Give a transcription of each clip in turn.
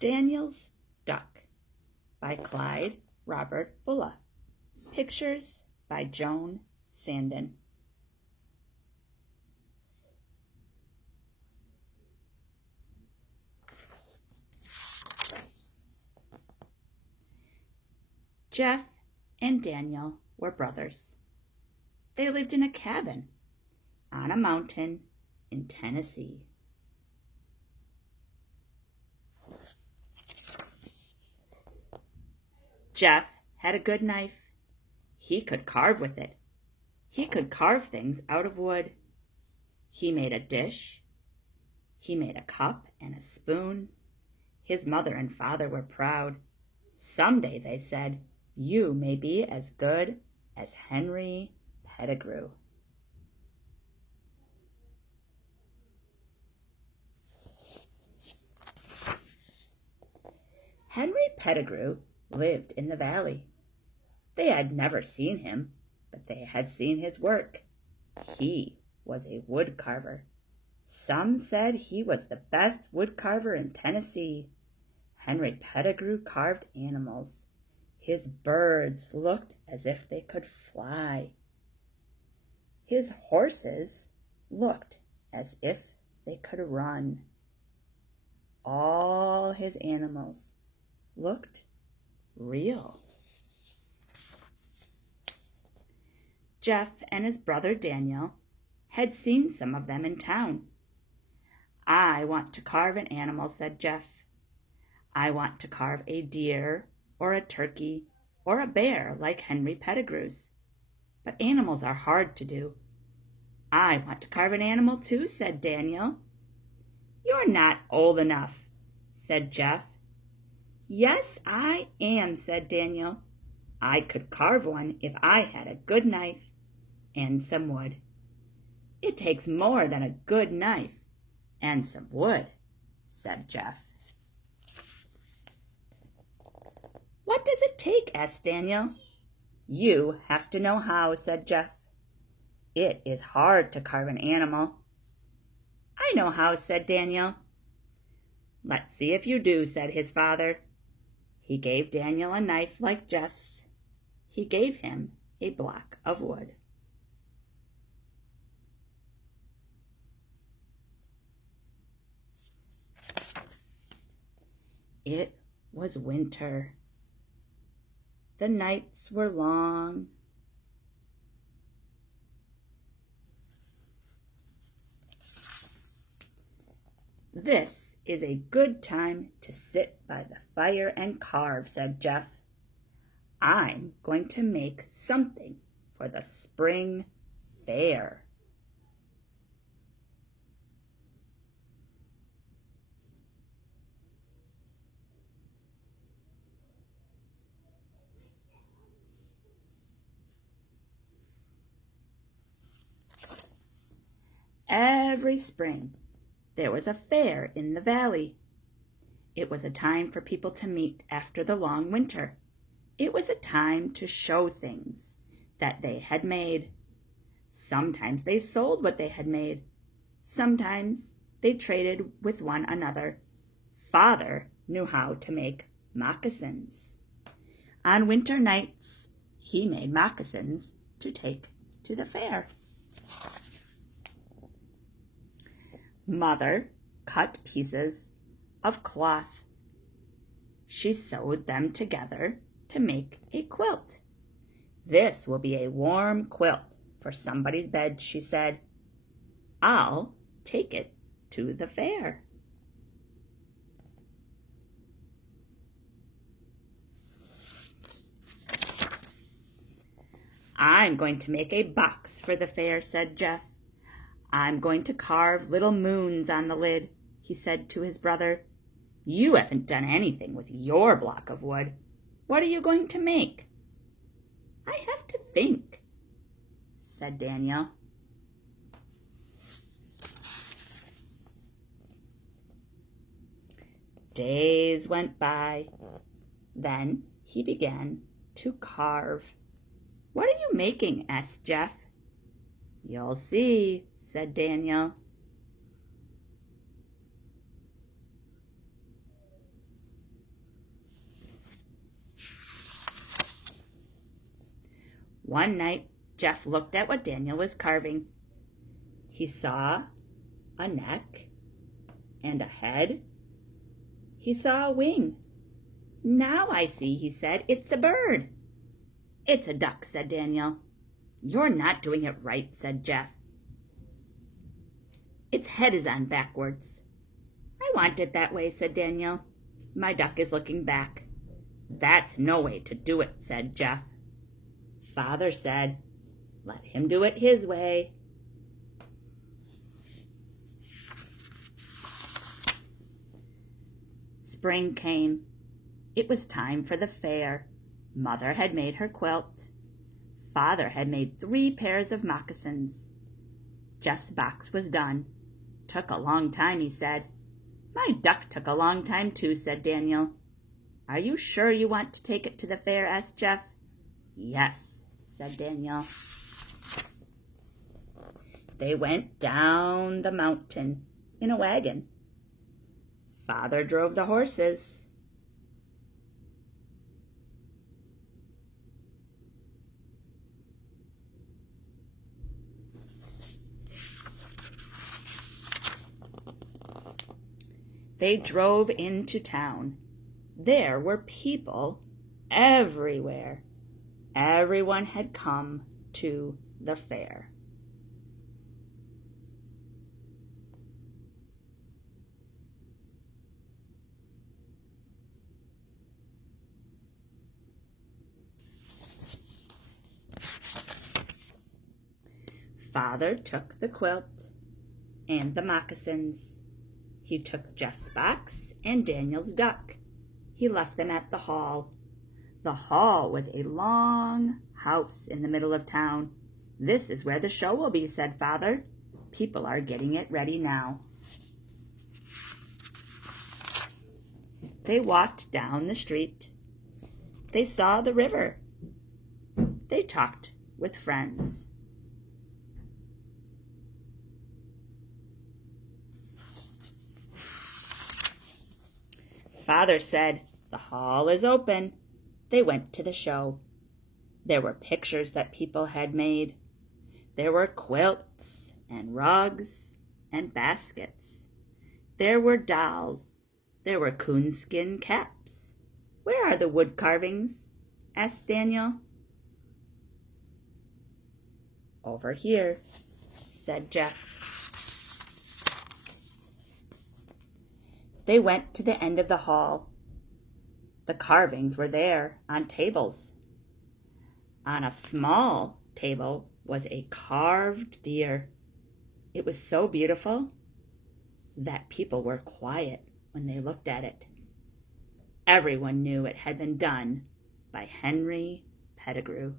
Daniel's Duck by Clyde Robert Bulla. Pictures by Joan Sandin. Jeff and Daniel were brothers. They lived in a cabin on a mountain in Tennessee. Jeff had a good knife. He could carve with it. He could carve things out of wood. He made a dish. He made a cup and a spoon. His mother and father were proud. Someday, they said, you may be as good as Henry Pettigrew. Henry Pettigrew lived in the valley. They had never seen him, but they had seen his work. He was a wood carver. Some said he was the best wood carver in Tennessee. Henry Pettigrew carved animals. His birds looked as if they could fly. His horses looked as if they could run. All his animals looked real. Jeff and his brother Daniel had seen some of them in town. I want to carve an animal, said Jeff. I want to carve a deer or a turkey or a bear like Henry Pettigrew's. But animals are hard to do. I want to carve an animal too, said Daniel. You're not old enough, said Jeff. Yes, I am, said Daniel. I could carve one if I had a good knife and some wood. It takes more than a good knife and some wood, said Jeff. What does it take? Asked Daniel. You have to know how, said Jeff. It is hard to carve an animal. I know how, said Daniel. Let's see if you do, said his father. He gave Daniel a knife like Jeff's. He gave him a block of wood. It was winter. The nights were long. This is a good time to sit by the fire and carve, said Jeff. I'm going to make something for the spring fair. Every spring, there was a fair in the valley. It was a time for people to meet after the long winter. It was a time to show things that they had made. Sometimes they sold what they had made. Sometimes they traded with one another. Father knew how to make moccasins. On winter nights, he made moccasins to take to the fair. Mother cut pieces of cloth. She sewed them together to make a quilt. This will be a warm quilt for somebody's bed, she said. I'll take it to the fair. I'm going to make a box for the fair, said Jeff. I'm going to carve little moons on the lid, he said to his brother. You haven't done anything with your block of wood. What are you going to make? I have to think, said Daniel. Days went by. Then he began to carve. What are you making? Asked Jeff. You'll see, said Daniel. One night, Jeff looked at what Daniel was carving. He saw a neck and a head. He saw a wing. "Now I see," he said. "It's a bird." "It's a duck," said Daniel. "You're not doing it right," said Jeff. "Its head is on backwards." "I want it that way," said Daniel. "My duck is looking back." "That's no way to do it," said Jeff. Father said, "Let him do it his way." Spring came. It was time for the fair. Mother had made her quilt. Father had made 3 pairs of moccasins. Jeff's box was done. "Took a long time," he said. "My duck took a long time too," said Daniel. "Are you sure you want to take it to the fair?" asked Jeff. "Yes," said Daniel. They went down the mountain in a wagon. Father drove the horses. They drove into town. There were people everywhere. Everyone had come to the fair. Father took the quilt and the moccasins. He took Jeff's box and Daniel's duck. He left them at the hall. The hall was a long house in the middle of town. "This is where the show will be," said Father. "People are getting it ready now." They walked down the street. They saw the river. They talked with friends. Father said, "The hall is open." They went to the show. There were pictures that people had made. There were quilts and rugs and baskets. There were dolls. There were coonskin caps. "Where are the wood carvings?" asked Daniel. "Over here," said Jeff. They went to the end of the hall. The carvings were there on tables. On a small table was a carved deer. It was so beautiful that people were quiet when they looked at it. Everyone knew it had been done by Henry Pettigrew.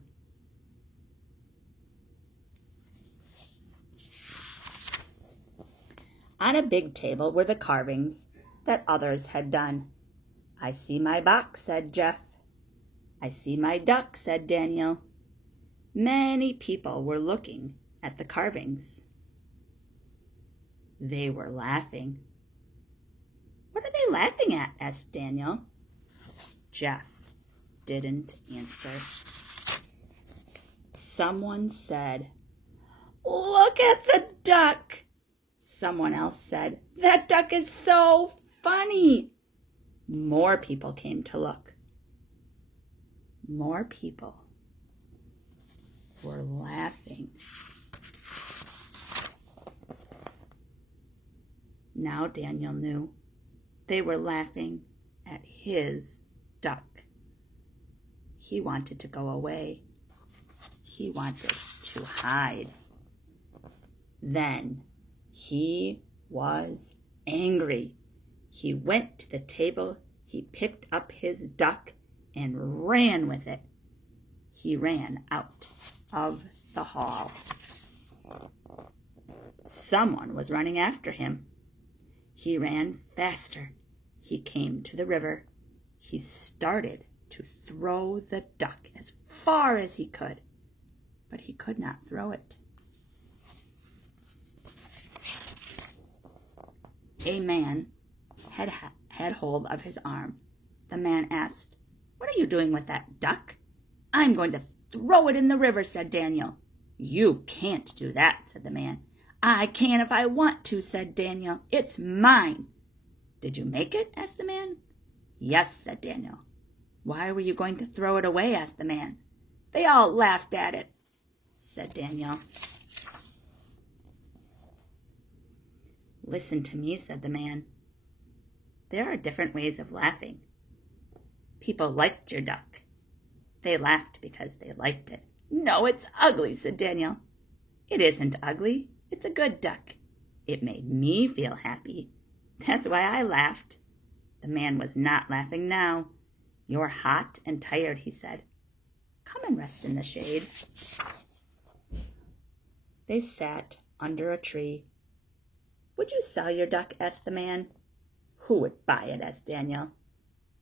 On a big table were the carvings that others had done. "I see my box," said Jeff. "I see my duck," said Daniel. Many people were looking at the carvings. They were laughing. "What are they laughing at?" asked Daniel. Jeff didn't answer. Someone said, "Look at the duck." Someone else said, "That duck is so funny." More people came to look. More people were laughing. Now Daniel knew they were laughing at his duck. He wanted to go away. He wanted to hide. Then he was angry. He went to the table, he picked up his duck and ran with it. He ran out of the hall. Someone was running after him. He ran faster. He came to the river. He started to throw the duck as far as he could, but he could not throw it. A man had hold of his arm. The man asked, "What are you doing with that duck?" "I'm going to throw it in the river, said Daniel. You can't do that, said the man. I can if I want to, said Daniel. It's mine. Did you make it? Asked the man. Yes, said Daniel. Why were you going to throw it away? Asked the man. They all laughed at it, said Daniel. Listen to me, said the man. There are different ways of laughing. People liked your duck. They laughed because they liked it. No, it's ugly, said Daniel. It isn't ugly. It's a good duck. It made me feel happy. That's why I laughed. The man was not laughing now. You're hot and tired, he said. Come and rest in the shade. They sat under a tree. Would you sell your duck? Asked the man. Who would buy it? Asked Daniel.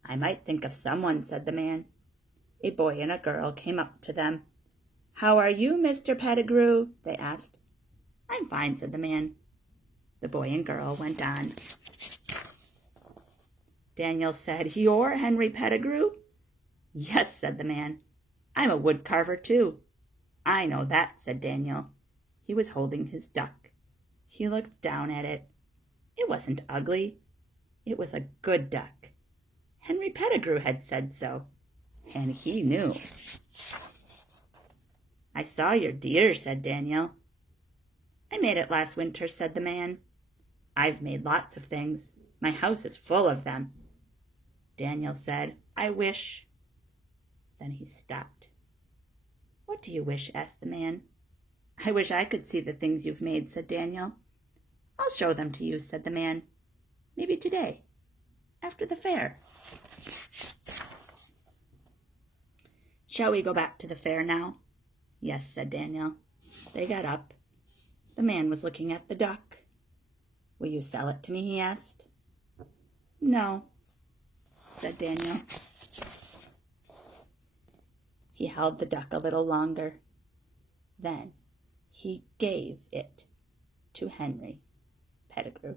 I might think of someone, said the man. A boy and a girl came up to them. How are you, Mr. Pettigrew? They asked. I'm fine, said the man. The boy and girl went on. Daniel said, You're Henry Pettigrew? Yes, said the man. I'm a wood carver, too. I know that, said Daniel. He was holding his duck. He looked down at it. It wasn't ugly. It was a good duck. Henry Pettigrew had said so, and he knew. I saw your deer, said Daniel. I made it last winter, said the man. I've made lots of things. My house is full of them. Daniel said, I wish. Then he stopped. What do you wish? Asked the man. I wish I could see the things you've made, said Daniel. I'll show them to you, said the man. Maybe today, after the fair. Shall we go back to the fair now? Yes, said Daniel. They got up. The man was looking at the duck. Will you sell it to me? He asked. No, said Daniel. He held the duck a little longer. Then he gave it to Henry Pettigrew.